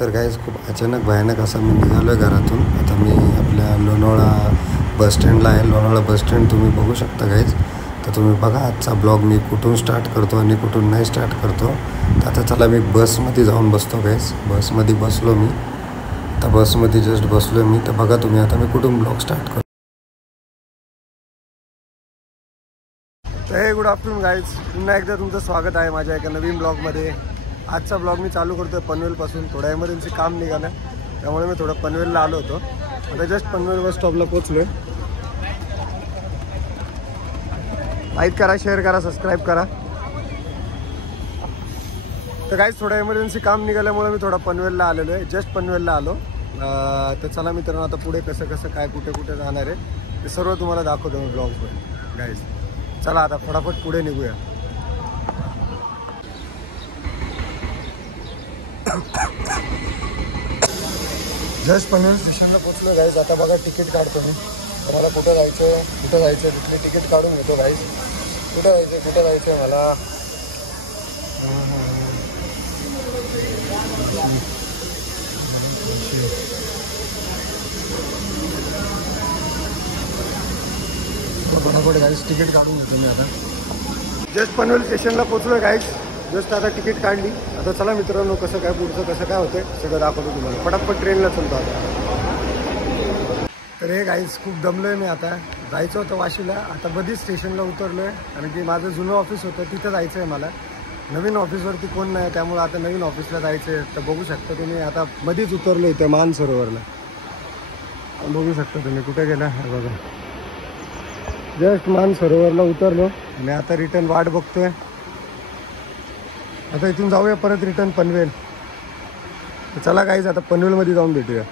तर गाईज खूप अचानक भयानक असा मी निघालो आहे घरातून. आता मी आपल्या लोणावळा बसस्टँडला आहे. लोणावळा बसस्टँड तुम्ही बघू शकता गाईज. तर तुम्ही बघा आजचा ब्लॉग मी कुठून स्टार्ट करतो आणि कुठून नाही स्टार्ट करतो. तर आता चला मी बसमध्ये जाऊन बसतो गाईज. बसमध्ये बसलो मी. आता बसमध्ये जस्ट बसलो आहे मी. तर बघा तुम्ही आता मी कुठून ब्लॉग स्टार्ट करतो. Good afternoon guys. पुन्हा एकदा तुमचं स्वागत आहे माझ्या एका नवीन ब्लॉगमध्ये. आजचा ब्लॉग मी चालू करतो आहे पनवेलपासून. थोड्या इमर्जन्सी काम निघालं त्यामुळे मी थोडं पनवेलला आलो होतो. आता जस्ट पनवेल बस स्टॉपला पोचलो आहे. लाईक करा, शेअर करा, सबस्क्राईब करा. तर काहीच थोडं इमर्जन्सी काम निघाल्यामुळे मी थोडा पनवेलला आलेलो आहे. जस्ट पनवेलला आलो. तर चला मित्रांनो, आता पुढे कसं कसं काय कुठे कुठे जाणार आहे ते सर्व तुम्हाला दाखवतो मी ब्लॉगवर गाईज. चला आता फटाफट पुढे निघूया. जस्ट पनवेल स्टेशनला पोचलो गाईज. आता बघा तिकीट काढतो मी. मला कुठं जायचं आहे तिथले तिकीट काढून घेतो गाईज. कुठं जायचं आहे मला. बरोबर गाईज तिकीट काढून घेतो मी आता. जस्ट पनवेल स्टेशनला पोचलो गाईज. जस्ट आता तिकीट काढली. आता चला मित्रांनो, कसं काय पुढचं कसं काय होतं सगळं दाखवतो तुम्हाला. पटापट ट्रेनला चलतो आता. तर हे गाईज खूप दमलो आहे मी. आता जायचं होतं वाशीला. आता मध्येच स्टेशनला उतरलो आहे. कारण की माझं जुनं ऑफिस होतं तिथं जायचं आहे मला. नवीन ऑफिसवरती कोण नाही त्यामुळे आता नवीन ऑफिसला जायचं आहे. तर बघू शकता तुम्ही आता मध्येच उतरलो इथं मानसरोवरला. बघू शकता तुम्ही कुठे गेला हे बघा. जस्ट मानसरोवरला उतरलो आणि आता रिटर्न वाट बघतोय. आता इथून जाऊया परत रिटर्न पनवेल. तर चला गाईज आता पनवेलमध्ये जाऊन भेटूया.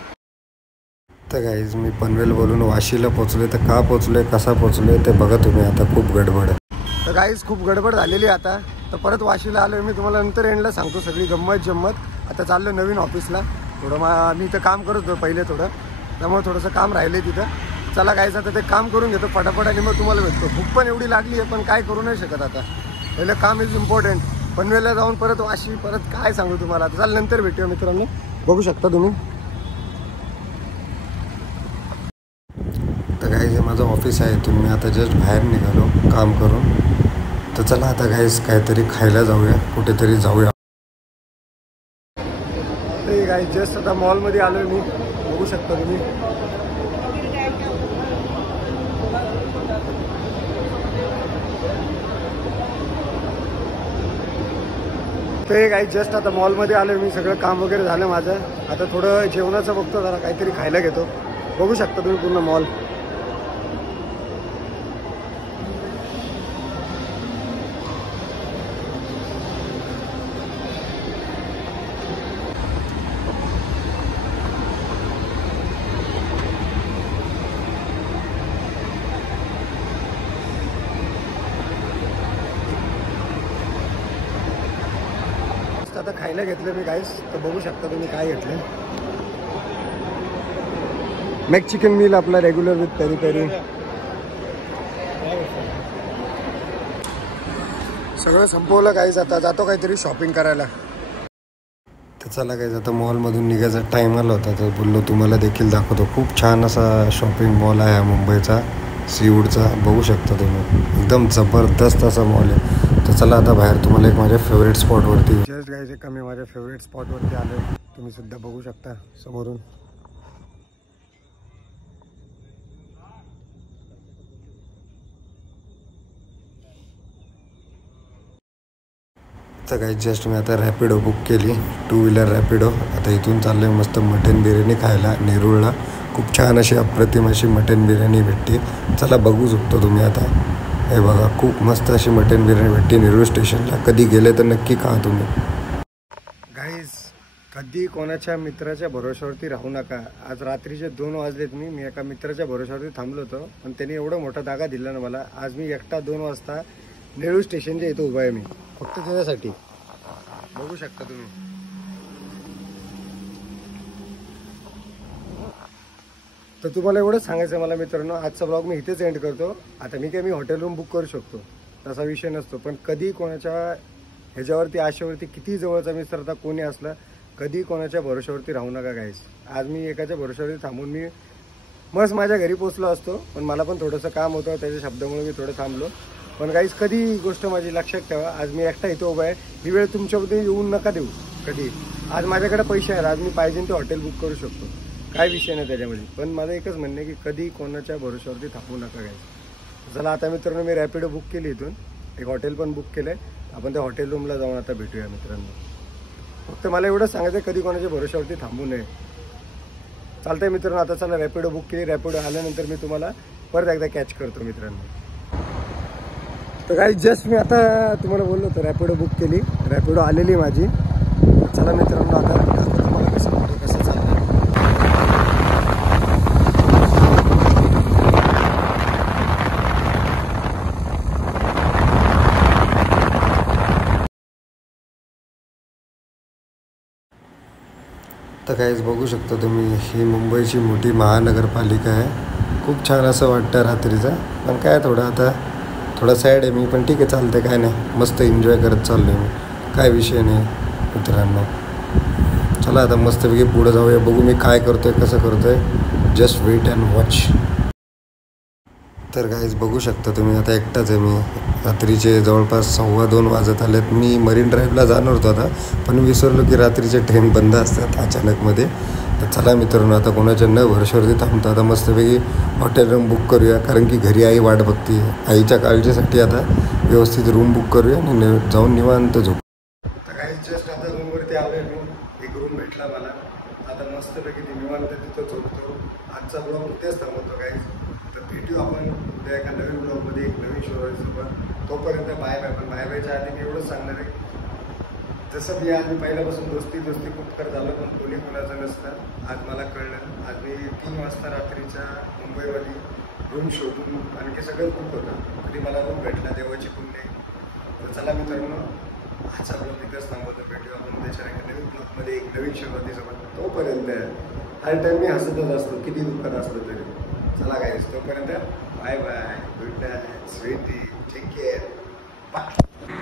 तर गाईज मी पनवेल बोलून वाशीला पोचलोय. तर का पोचलोय कसा पोचलोय ते बघा तुम्ही. आता खूप गडबड आहे. तर गाईज खूप गडबड झालेली आता. तर परत वाशीला आलो आहे मी. तुम्हाला नंतर एंडला सांगतो सगळी गंमत जम्मत. आता चाललो नवीन ऑफिसला. थोडं मी इथं काम करत होतो पहिले थोडं, त्यामुळे थोडंसं काम राहिलं आहे तिथं. चला गाईज आता ते काम करून घेतो फटाफट आणि मग तुम्हाला भेटतो. भूक पण एवढी लागली आहे पण काय करू नाही शकत आता. पहिलं काम इज इम्पॉर्टंट. पनवेलला जाऊन परत वाशी परत काय सांगू तुम्हाला. आता चाल नंतर भेटूया मित्रांनो. बघू शकता तुम्ही. तर गाईज हे माझं ऑफिस आहे. इथून मी आता जस्ट बाहेर निघालो काम करून. तर चला आता गाईज काहीतरी खायला जाऊया, कुठेतरी जाऊया. ते गाईज जस्ट आता मॉलमध्ये आलो आहे मी. बघू शकता तुम्ही. ते गाईज जस्ट आता मॉलमध्ये आलो मी. सगळं काम वगैरे झालं माझं. आता थोडं जेवणाचं बघतो, जरा काहीतरी खायला घेतो. बघू शकता तुम्ही पूर्ण मॉल. आता खायला घेतलं मी गाईस. तर बघू शकता तुम्ही काय घेतलं. मॅक चिकन मील आपला रेग्युलर विथ पेरी पेरी. सगळं संपवलं गाईस. आता जातो काहीतरी शॉपिंग करायला. तर चला गाईस आता मॉलमधून निघायचा टाईम आला होता. तर बोललो तुम्हाला देखील दाखवतो. खूप छान असा शॉपिंग मॉल आहे हा मुंबईचा सीवूडचा. बघू शकता तुम्ही. एकदम जबरदस्त असा मॉल आहे. तर चला आता बाहेर तुम्हाला एक माझ्या फेवरेट स्पॉटवरती जस्ट गायचे कमी माझ्या फेवरेट स्पॉटवरती आलो. तुम्ही सुद्धा बघू शकता समोरून. तर काही जस्ट मी आता रॅपिडो बुक केली, 2 व्हीलर रॅपिडो. आता इथून चाललो आहे मस्त मटन बिर्याणी खायला नेरूळला. खूप छान अशी अप्रतिम अशी मटन बिर्याणी भेटते. चला बघू शकतो तुम्ही आता. हे बघा खूप मस्त अशी मटन बिर्याणी भेटते नेरूळ स्टेशनला. कधी गेले तर नक्की खा तुम्ही. गाईज कधी कोणाच्या मित्राच्या भरोश्यावरती राहू नका. आज रात्रीचे 2 वाजलेत. मी एका मित्राच्या भरोश्यावरती थांबलो होतो पण त्यांनी एवढा मोठा धागा दिला ना मला. आज मी एकटा 2 वाजता नेरूळ स्टेशनच्या इथं उभा आहे मी फक्त त्याच्यासाठी. बघू शकता तुम्ही. तर तुम्हाला एवढंच सांगायचं मला मित्रांनो. आजचा ब्लॉग मी इथेच एंड करतो. आता मी हॉटेल रूम बुक करू शकतो तसा विषय नसतो, पण कधी कोणाच्या ह्याच्यावरती आशेवरती किती जवळचा मित्र आता कोणी असला कधी कोणाच्या भरोश्यावरती राहू नका गाईज. आज मी एकाच्या भरोश्यावरती थांबून मी मस्त माझ्या घरी पोचलो असतो, पण मला पण थोडंसं काम होतं, त्याच्या शब्दामुळे मी थोडं थांबलो. पण गाईज कधी गोष्ट माझी लक्षात ठेवा, आज मी एकटा इथं उभा आहे. ही वेळ तुमच्यामध्ये येऊन नका देऊ कधी. आज माझ्याकडे पैसे आहेत, आज मी पाहिजे ते हॉटेल बुक करू शकतो, काय विषय नाही त्याच्यामध्ये. पण माझं एकच म्हणणं आहे की कधी कोणाच्या भरोश्यावरती थांबू नका गाईज. चला आता मित्रांनो, मी रॅपिडो बुक केली, इथून एक हॉटेल पण बुक केलं आहे. आपण त्या हॉटेल रूमला जाऊन आता भेटूया मित्रांनो. फक्त मला एवढंच सांगायचं आहे, कधी कोणाच्या भरोश्यावरती थांबू नये. चालतंय मित्रांनो, आता चला रॅपिडो बुक केली. रॅपिडो आल्यानंतर मी तुम्हाला परत एकदा कॅच करतो मित्रांनो. तर काही जस्ट मी आता तुम्हाला बोललो होतो, रॅपिडो बुक केली, रॅपिडो आलेली माझी. चला मित्रांनो, आता तुम्हाला कसं चाललं. तर काहीच बघू शकता तुम्ही, ही मुंबईची मोठी महानगरपालिका आहे. खूप छान असं वाटतं रात्रीचं, पण काय थोडा सॅड आहे मी, पण ठीक आहे, चालतं, काय नाही, मस्त एन्जॉय करत चाललो आहे मी, काय विषय नाही मित्रांनो. चला आता मस्तपैकी पुढं जाऊया, बघू मी काय करतो आहे, कसं करतो आहे. Just wait and watch. तर काहीच बघू शकता तुम्ही, आता एकटाच आहे मी. रात्रीचे जवळपास 1:15 वाजत आलेत. मी मरीन ड्राईव्हला जाणार होतो आता, पण विसरलो की रात्रीचे ट्रेन बंद असतात अचानकमध्ये. तर चला मित्रांनो, आता कोणाच्या न भरोश्यावरती थांबतो, आता मस्तपैकी हॉटेल रूम बुक करूया, कारण की घरी आई वाट बघते. आईच्या काळजीसाठी आता व्यवस्थित रूम बुक करूया आणि जाऊन निवांत झोप. तर काही जस्ट आता रूमवरती आलो आहे मी, एक रूम भेटला मला. आता मस्तपैकी निवांत तिथं झोपतो. आजचा ब्लॉग इथेच थांबवतो काही. तर भेटू आपण उद्या एका नवीन ब्लॉगमध्ये, एक नवीन शोसोबत. तोपर्यंत बाय बाय. पण बाय बायच्या आधी मी एवढंच सांगणार आहे, जसं मी आज पहिल्यापासून दोस्ती खूप करत आलो, पण कोणी कोणाचं नसतं. आज मला कळलं, आज मी 3 वाजता रात्रीच्या मुंबईमध्ये रूम शोधून, आणखी सगळं खूप होतं, कधी मला रूम भेटला, देवाची पुण्य. तर चला मित्रांनो, आजचा ब्लॉग इथंच थांबवतो. भेटू आपण त्याच्या एका नवीन ब्लॉगमध्ये, एक नवीन शोधीसोबत. तोपर्यंत हर टाईम मी हसतच असतो, किती दुःखात असलो तरी. चला गाईस, तोपर्यंत bye bye, good night, sweetie, take care, bye.